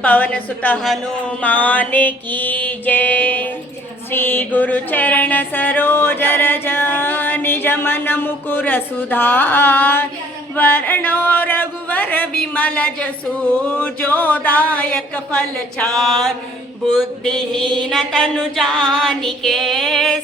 पवन सुत हनुमान की जय। श्री गुरु चरण सरोज रज निज मन मुकुर सुधार। वरणो रघुवर विमल जसु जो दायक फल चार। बुद्धिहीन तनु जानिके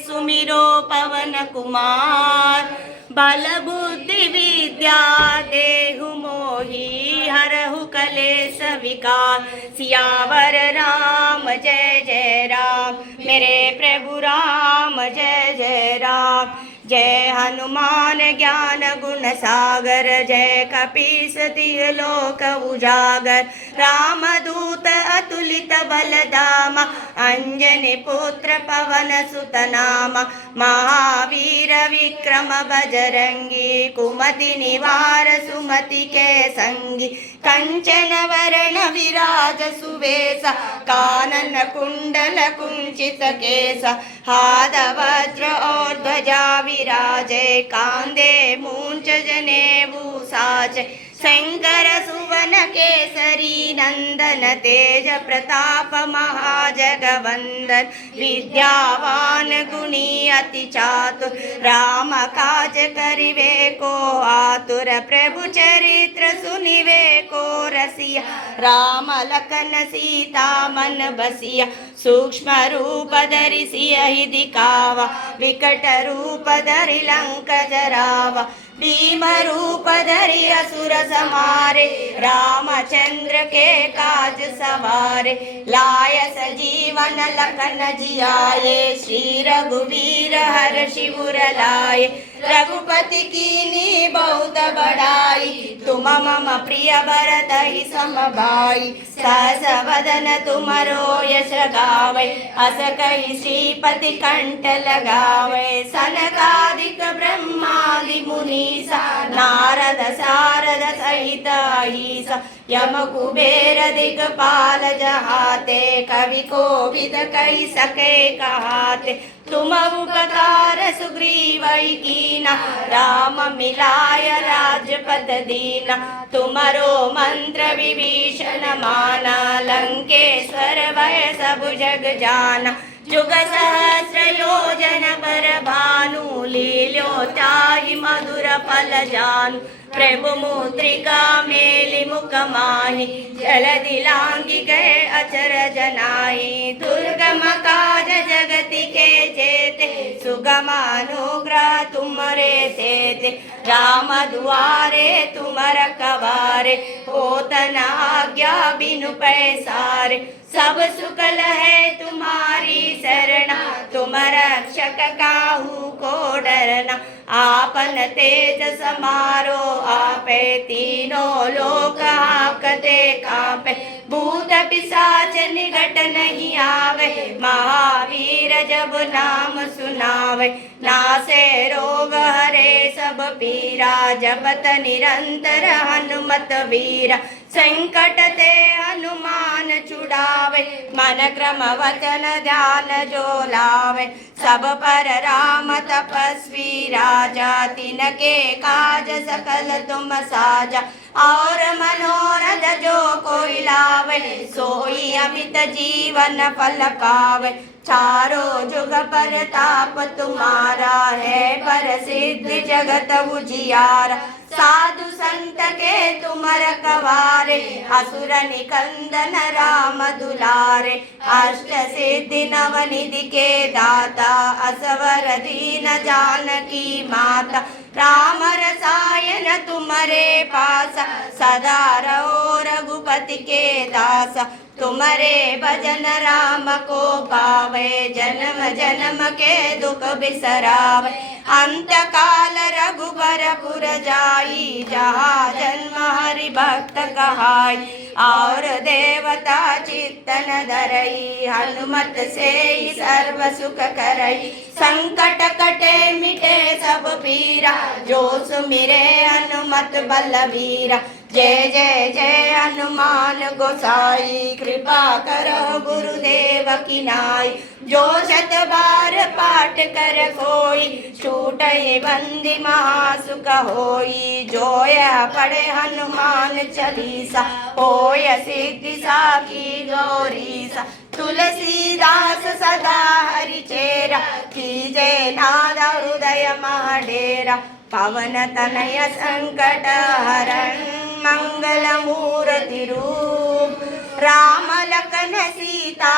सुमिरो पवन कुमार। बल बुद्धि विद्या देहु मोहि हरहु कलेश विकार। सियावर राम जय जय राम मेरे प्रभु राम जय जय राम। जय हनुमान ज्ञान गुण सागर जय कपीस तिह लोक उजागर। राम दूत अतुलित बल धामा अंजनी पुत्र पवन सुत नामा। महावीर विक्रम बजरंगी कुमति निवार सुमति के संगी। कंचन वरण विराज सुवेसा कानन कुंडल कुंचित केसा। हाथ वज्र और ध्वजा विराजे कांधे मूंछ जनेऊ साजे। शंकर सुवन केसरी नंदन तेज प्रताप महाजगवंदन। विद्यावान गुणी अति चातुर राम काज करिवे को आतुर। प्रभु चरित्र सुनिवे को रसिया राम लखन सीता मन बसिया। सूक्ष्म रूप धरि सियहि दिखावा विकट रूप धरि लंक जरावा। भीम रूप धरि असुर संहारे रामचंद्र के काज सवारे। लाय सजीवन लखन जियाए श्री रघुवीर हर्षि उर लाए। रघुपति कीन्ही बहुत बड़ाई तुम मम प्रिय भरत ही सम भाई। सहस वदन तुमरो यश गावे अस कहि श्रीपति कंठ लगावे। सनकादिक ब्रह्मादि मुनीसा नारद सारद सहित अहिसा। यम कुबेर दिगपाल जहाते कवि कोविद कहि सके कहाते। तुम उपकार सुग्रीवै कीना राम मिलाय राजपद दीना। तुमरो मंत्र विभीषण माना लंकेश्वर भय सब जग जाना। जुग सहस्र योजन पर भानु लील्योताहि मधुर फल जानु। प्रभु मुद्रिका मेलि मुख माहि जलधि लांघि गए अचर जनाहि। दुर्गम काज जगति के जेते सुगम अनुग्रह तुमरे तेते। राम दुआरे तुम रखवारे होत न आज्ञा बिनु पैसारे। सब सुख लहै तुम्हारी शरणा तुम रक्षक काहू को डरना। आपन तेज समारो आपे तीनों लोक हाकते कांपे। भूत पिशाच निकट नहीं आवे महावीर जब नाम सुनावे। नासे रोग हरे सब पीरा जपत निरंतर हनुमत वीरा। संकट ते हनुमान छुड़ावे मन क्रम वचन ध्यान जो लावे। सब पर राम तपस्वी राजा तिनके काज सकल तुम साजा। और मनोरथ जो कोई लावे सोई अमित जीवन फल पावे। चारों जुग परताप तुम्हारा है प्रसिद्ध जगत उजियारा। साधु संत के तुम रखवारे असुर निकंदन राम दुलारे। अष्ट सिद्धि नवनिधि के दाता असवर दीन जानकी माता। राम रसायन तुम्हारे पासा सदा रहो रघुपति के दासा। तुम्हारे भजन राम को पावे जन्म जन्म के दुख बिसरावे। अंत काल रघुबर पुर जाई जहाँ जन्म हरि भक्त कहाई। और देवता चित्तन धरई हनुमत से सर्व सुख करई। संकट कटे मिटे सब पीरा जो सुमिरे हनुमत बलवीरा। जय जय जय हनुमान गोसाई कृपा करो गुरुदेव की नाई। जो शत बार पाठ कर कोई छूटहि बंदी महासुख होई। जो यह पढ़े हनुमान चालीसा होय सिद्धि साखी गौरी सा तुलसीदास सदा हरिचेरा कीजे नाद हृदय महाडेरा पवन तनय संकट हरण मंगल मूर्ति रूप राम लखन सीता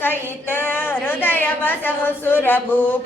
सहित हृदय बसहु सुरभूप।